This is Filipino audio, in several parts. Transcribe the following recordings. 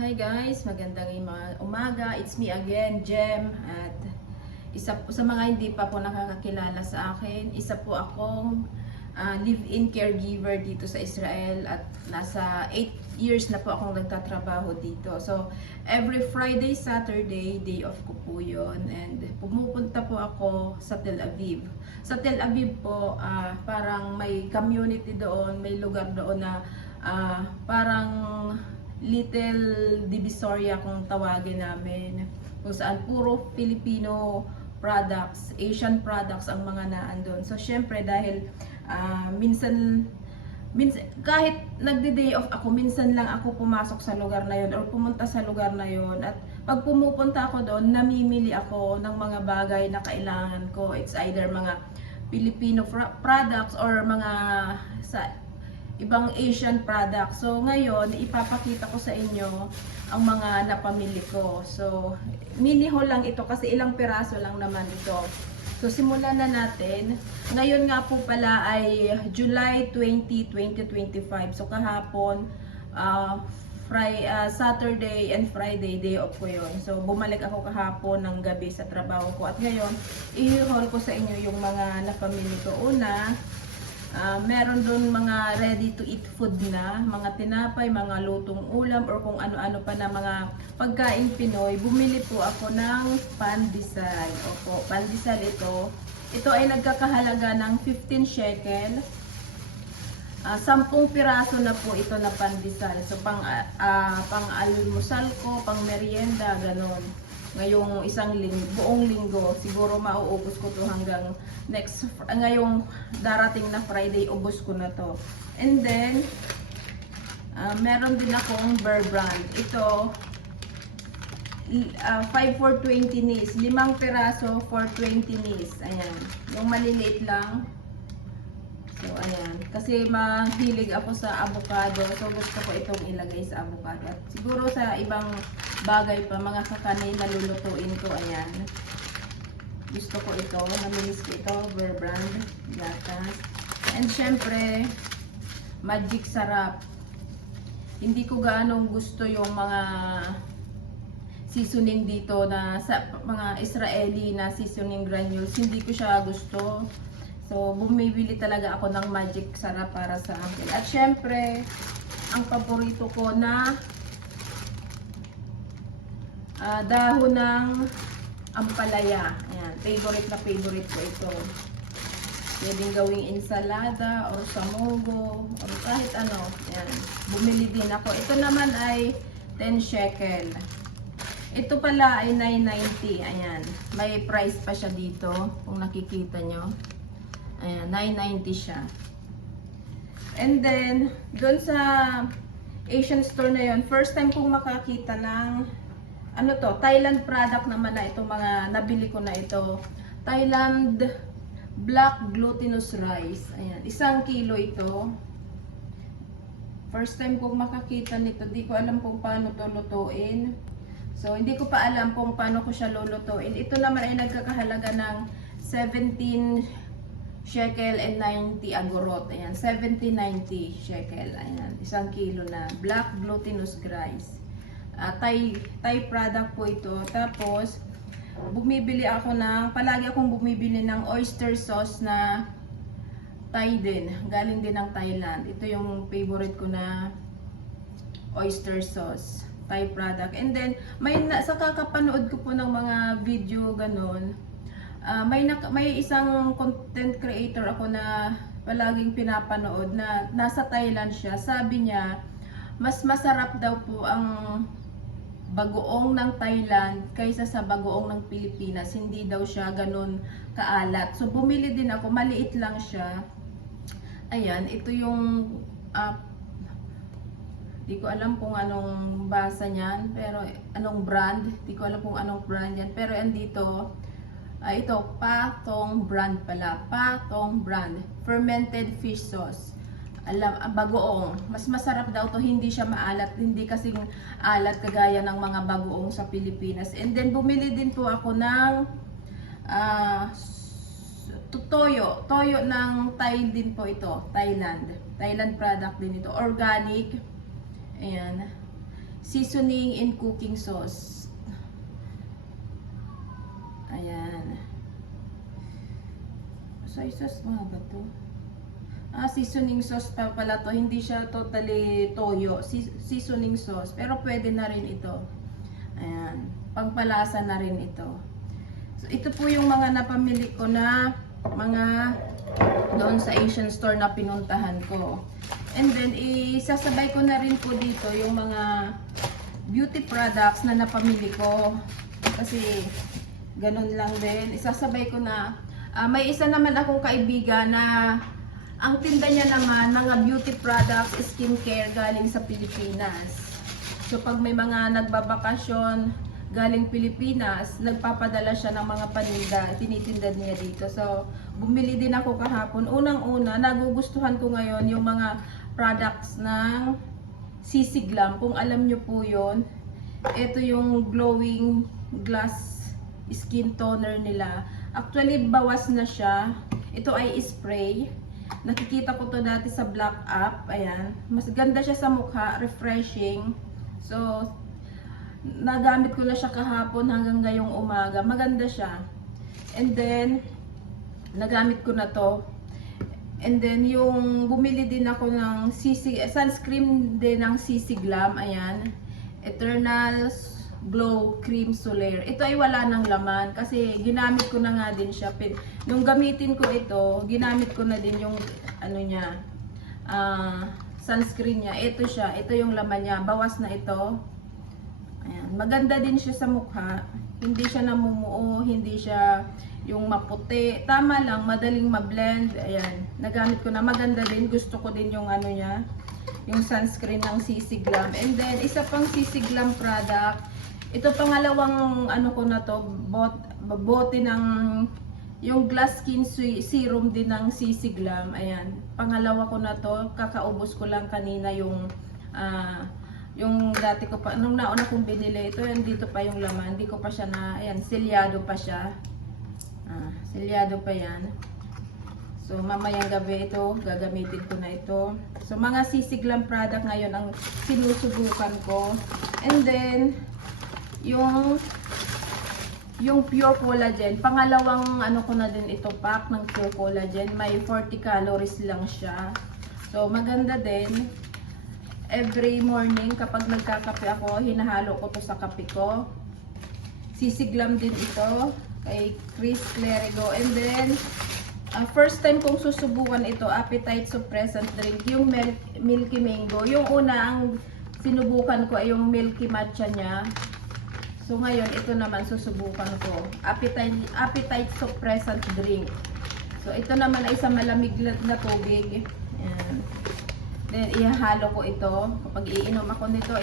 Hi guys, magandang umaga. It's me again, Jem. At isa po sa mga hindi pa po nakakakilala sa akin, isa po akong live-in caregiver dito sa Israel at nasa 8 years na po akong nagtatrabaho dito. So, every Friday, Saturday, day off ko po yun. And pumupunta po ako sa Tel Aviv. Sa Tel Aviv po, parang may community doon, may lugar doon na parang Little Divisoria kung tawagin namin, kung saan puro Filipino products, Asian products ang mga naandun. So syempre dahil minsan kahit nagde-day off ako, minsan lang ako pumasok sa lugar na yon or pumunta sa lugar na yon, at pag pumupunta ako doon, namimili ako ng mga bagay na kailangan ko. It's either mga Filipino products or mga sa ibang Asian products. So ngayon, ipapakita ko sa inyo ang mga napamili ko. So, mini haul lang ito kasi ilang piraso lang naman ito. So, simulan na natin. Ngayon nga po pala ay July 20, 2025. So, kahapon, Saturday and Friday, day off ko yun. So, bumalik ako kahapon ng gabi sa trabaho ko. At ngayon, i-haul ko sa inyo yung mga napamili ko. Una, meron doon mga ready to eat food na, mga tinapay, mga lutong ulam, or kung ano-ano pa na mga pagkain Pinoy. Bumili po ako ng pandesal. Opo, pandesal ito. Ito ay nagkakahalaga ng 15 shekel. 10 piraso na po ito na pandesal. So pang almusal ko, pang merienda, ganon. Ngayong buong linggo, siguro mauubos ko to hanggang ngayong darating na Friday, ubos ko na to. And then, meron din akong Bear Brand. Ito, 5 for 20 nis. 5 piraso for 20 nis. Ayan. Yung maliliit lang. So, ayan. Kasi mahilig ako sa avocado. So, gusto ko itong ilagay sa avocado. At siguro sa ibang bagay pa, mga kakanin na lulutuin ko. Ayan. Gusto ko ito. Namilis ko ito. Bear Brand. Gatas. And syempre, Magic Sarap. Hindi ko gaanong gusto yung mga seasoning dito na sa mga Israeli na seasoning granules. Hindi ko siya gusto. So, bumibili talaga ako ng Magic Sarap para sa akin. At syempre, ang paborito ko na dahon ng ampalaya. Ayan, favorite ko ito. Pwedeng gawing ensalada or samogo or kahit ano. Ayan, bumili din ako. Ito naman ay 10 shekel. Ito pala ay 9.90. Ayan, may price pa siya dito kung nakikita nyo. Ayan, 9.90 siya. And then, doon sa Asian store na yon, first time kong makakita ng ano to, Thailand product naman na itong mga nabili ko na ito. Thailand Black Glutinous Rice. Ayan, 1 kilo ito. First time kong makakita nito. Di ko alam kung paano to lutuin. So, hindi ko pa alam kung paano ko siya lulutuin. Ito naman ay nagkakahalaga ng 17 shekel and 90 agorot. Ayan, 70-90 shekel. Ayan, 1 kilo na black glutinous rice. Thai product po ito. Tapos, palagi akong bumibili ng oyster sauce na Thai din. Galing din ng Thailand. Ito yung favorite ko na oyster sauce. Thai product. And then, sa kakapanood ko po ng mga video ganon, may isang content creator ako na palaging pinapanood na nasa Thailand siya. Sabi niya, mas masarap daw po ang bagoong ng Thailand kaysa sa bagoong ng Pilipinas. Hindi daw siya ganun kaalat. So, bumili din ako. Maliit lang siya. Ayan, ito yung di ko alam kung anong basa niyan, pero anong brand. Di ko alam kung anong brand yan. Pero andito, ito, Patong brand pala. Patong brand. Fermented fish sauce. Bagoong. Mas masarap daw to. Hindi siya maalat. Hindi kasing alat kagaya ng mga bagoong sa Pilipinas. And then, bumili din po ako ng toyo. Toyo ng Thai din po ito. Thailand. Thailand product din ito. Organic. Ayan. seasoning and cooking sauce. Ayan. Soy sauce mga ba to? Seasoning sauce pa pala to. Hindi siya totally toyo. Seasoning sauce. Pero pwede na rin ito. Ayan. Pangpalasa na rin ito. So, ito po yung mga napamili ko na mga doon sa Asian store na pinuntahan ko. And then, isasabay ko na rin po dito yung mga beauty products na napamili ko. Kasi, ganun lang din. Isasabay ko na, may isa naman akong kaibigan na ang tinda niya naman, mga beauty products, skincare galing sa Pilipinas. So pag may mga nagbabakasyon galing Pilipinas, nagpapadala siya ng mga paninda, tinitinda niya dito. So bumili din ako kahapon. Unang-una, nagugustuhan ko ngayon yung mga products ng CC Glam. Kung alam nyo po yun, ito yung glowing glass skin toner nila. Actually, bawas na siya. Ito ay spray. Nakikita ko to dati sa Black App. Ayan. Mas ganda siya sa mukha. Refreshing. So, nagamit ko na siya kahapon hanggang ngayong umaga. Maganda siya. And then, nagamit ko na to. And then, yung bumili din ako ng sunscreen din ng CC Glam. Ayan. Eternal Glow Cream Solaire. Ito ay wala ng laman kasi ginamit ko na nga din siya. Nung gamitin ko ito, ginamit ko na din yung ano niya, sunscreen niya. Ito siya. Ito yung laman niya. Bawas na ito. Ayan. Maganda din siya sa mukha. Hindi siya namumuo, hindi siya yung maputi. Tama lang, madaling ma-blend. Ayan. Nagamit ko na. Maganda din. Gusto ko din yung ano niya, yung sunscreen ng CC Glam. And then, isa pang CC Glam product. Ito pangalawang ano ko na to, bote ng yung glass skin serum din ng CC Glam. Ayan. Pangalawa ko na to. Kakaubos ko lang kanina yung dati ko pa, nung nauna kong binili, ito yan, dito pa yung laman. Hindi ko pa siya na, ayan, selyado pa siya. Selyado pa yan. So, mamayang gabi ito, gagamitin ko na ito. So, mga CC Glam product ngayon ang sinusubukan ko. And then, yung Pure Collagen, pangalawang ano ko na din ito pack ng Pure Collagen. May 40 calories lang siya. So, maganda din. Every morning, kapag nagkakape ako, hinahalo ko to sa kape ko. CC Glam din ito. Kay Chris Clerigo. And then, first time kong susubukan ito, appetite suppressant drink, yung Milky Mango. Yung una, ang sinubukan ko ay yung Milky Matcha niya. So ngayon, ito naman susubukan ko. Appetite suppressant drink. So ito naman ay sa malamig na tubig. Ayan. Then ihahalo ko ito. Kapag iinom ako nito,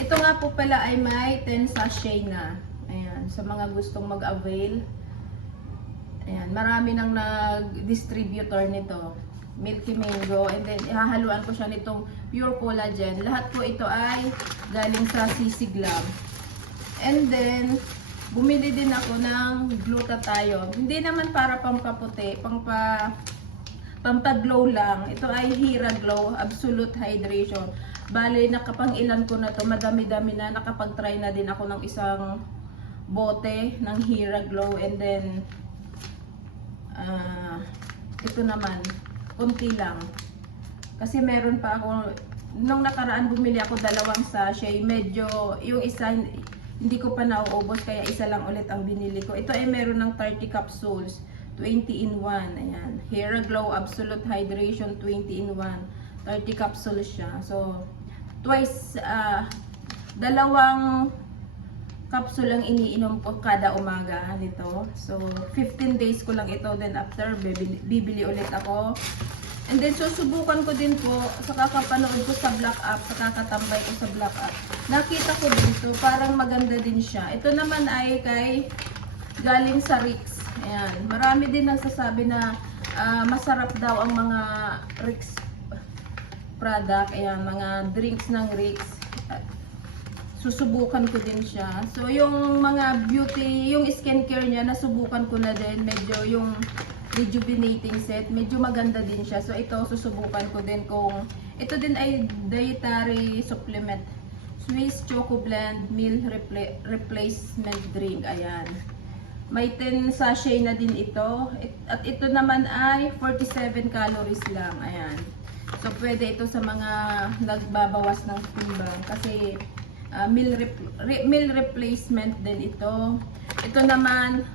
ito nga po pala ay may 10 sachet na. Ayan, sa mga gustong mag-avail. Ayan, marami nang nag-distributor nito. Milky Mango. And then ihahaluan ko siya nitong Pure Collagen. Lahat po ito ay galing sa CC Glam. And then, bumili din ako ng glutathione. Hindi naman para pampaputi, pampaglow lang. Ito ay Hera Glow Absolute Hydration. Bale, nakapang-ilan ko na to, madami-dami na. Nakapag-try na din ako ng isang bote ng Hera Glow. And then, ito naman, kunti lang. Kasi meron pa ako, nung nakaraan bumili ako dalawang sachet. Medyo, yung isa, hindi ko pa nauubos, kaya isa lang ulit ang binili ko. Ito ay meron ng 30 capsules, 20 in 1. Ayan. Hera Glow Absolute Hydration, 20 in 1. 30 capsules siya. So, twice, dalawang capsule lang iniinom ko kada umaga nito. So, 15 days ko lang ito. Then after, bibili ulit ako. And then, susubukan ko din po sa kakapanood ko sa Black App, sa kakatambay ko sa Black App. Nakita ko dito, parang maganda din siya. Ito naman ay galing sa Rix. Ayan. Marami din nagsasabi na masarap daw ang mga Rix product. Ayan, mga drinks ng Rix. Susubukan ko din siya. So, yung mga beauty, yung skincare niya, nasubukan ko na din. Medyo yung rejuvenating set, medyo maganda din siya. So ito susubukan ko din kung ito din ay dietary supplement Swiss Choco Blend Meal Replacement Drink. Ayan. May 10 sachet na din ito. At ito naman ay 47 calories lang. Ayan. So, pwede ito sa mga nagbabawas ng timbang. Kasi, meal replacement din ito. Ito naman,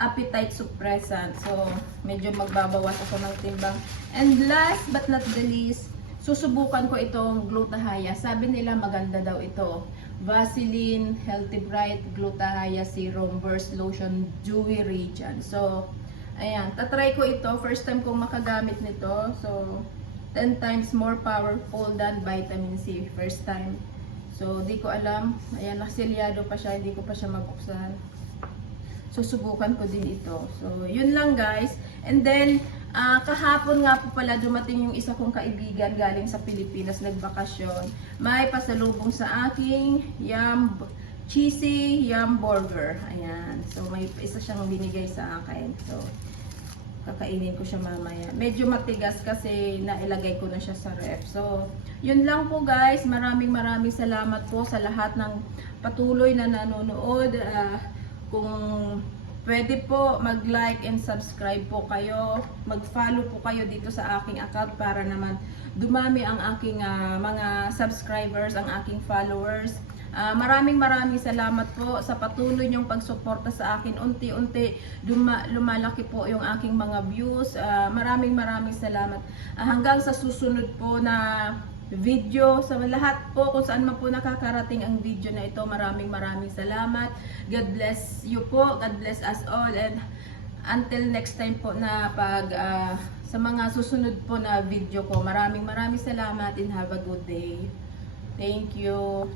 appetite suppressant. So, medyo magbabawas ako ng timbang. And last but not the least, susubukan ko itong Gluta-Hya. Sabi nila maganda daw ito. Vaseline Healthy Bright Gluta-Hya Serum Burst Lotion Dewy Radiant. So, ayan. Tatry ko ito. First time kong makagamit nito. So, 10 times more powerful than vitamin C. First time. So, di ko alam. Ayan, nasilyado pa siya. Hindi ko pa siya mabuksan. Susubukan ko din ito. So, yun lang guys. And then, kahapon nga po pala dumating yung isa kong kaibigan galing sa Pilipinas, nagbakasyon. May pasalubong sa aking cheesy yum burger. Ayan. So, may isa siyang binigay sa akin. So, kakainin ko siya mamaya. Medyo matigas kasi nailagay ko na siya sa ref. So, yun lang po guys. Maraming salamat po sa lahat ng patuloy na nanonood. Kung pwede po mag-like and subscribe po kayo, mag-follow po kayo dito sa aking account para naman dumami ang aking mga subscribers, ang aking followers. Maraming salamat po sa patuloy niyong pagsuporta sa akin. Unti-unti lumalaki po yung aking mga views. Maraming salamat. Hanggang sa susunod po na video, sa lahat po kung saan man po nakakarating ang video na ito, maraming salamat. God bless you po, God bless us all, and until next time po na sa mga susunod po na video ko, maraming salamat and have a good day. Thank you.